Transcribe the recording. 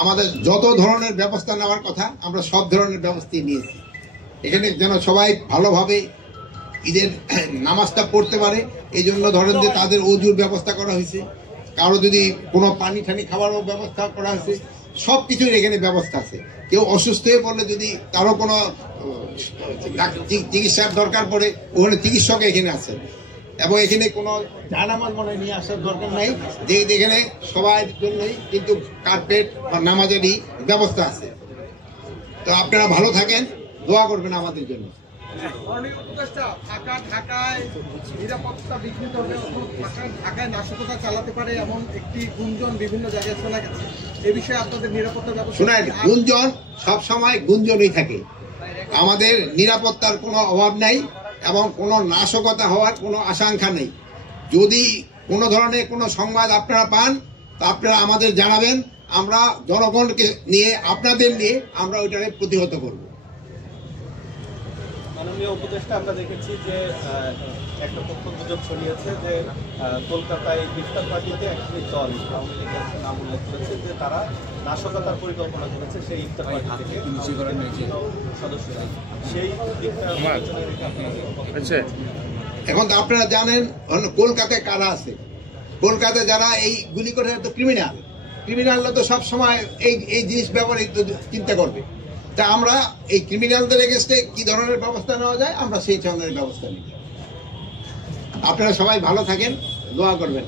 আমাদের যত ধরনের ব্যবস্থা নেওয়ার কথা আমরা সব ধরনের ব্যবস্থাই নিয়েছি। এখানে যেন সবাই ভালোভাবে ঈদের নামাজটা পড়তে পারে, এই জন্য ধরেন যে তাদের অজুর ব্যবস্থা করা হয়েছে, কারো যদি কোনো পানি ঠানি খাওয়ারও ব্যবস্থা করা হয়েছে, সব কিছুর এখানে ব্যবস্থা আছে। কেউ অসুস্থ হয়ে পড়লে যদি তারও কোনো চিকিৎসার দরকার পড়ে, ওখানে চিকিৎসক এখানে আছে। এবং এখানে কোনো জানামাজ মনে নিয়ে আসার দরকার নাই, যে এখানে সবার জন্যই কিন্তু কার্পেট বা নামাজেরই ব্যবস্থা আছে। তো আপনারা ভালো থাকেন, দোয়া করবেন আমাদের জন্য। ঢাকায় নাশকতা চালাতে পারে এমন একটি গুঞ্জন বিভিন্ন জায়গায় শোনা গেছে। এই বিষয়ে আপনাদের নিরাপত্তা ব্যবস্থা? শোনেন, গুঞ্জন সবসময় গুঞ্জনই থাকে। আমাদের নিরাপত্তার কোনো অভাব নাই এবং কোনো নাশকতা হওয়ার কোনো আশঙ্কা নেই। যদি কোনো ধরনের কোনো সংবাদ আপনারা পান তা আপনারা আমাদের জানাবেন, আমরা জনগণকে নিয়ে আপনাদের নিয়ে আমরা ওইটাকে প্রতিহত করব। মাননীয় উপদেষ্টা, আমরা দেখেছি যে একটা তথ্য গুজব ছড়িয়েছে যে কলকাতায় ইফতার পার্টিতে একটি দল আওয়ামী লীগের নাম উল্লেখ করেছে যে তারা নাশকতার পরিকল্পনা করেছে সেই ইফতার পার্টি থেকে সদস্যরা। সেই দিকটা এখন তো আপনারা জানেন কলকাতায় কারা আছে। কলকাতায় যারা এই গুলি করে তো ক্রিমিনালরা তো সবসময় এই জিনিস ব্যাপারে চিন্তা করবে। তা আমরা এই ক্রিমিনালদের এগেইনস্টে কি ধরনের ব্যবস্থা নেওয়া যায় আমরা সেই ধরনের ব্যবস্থা নিই। আপনারা সবাই ভালো থাকেন, দোয়া করবেন।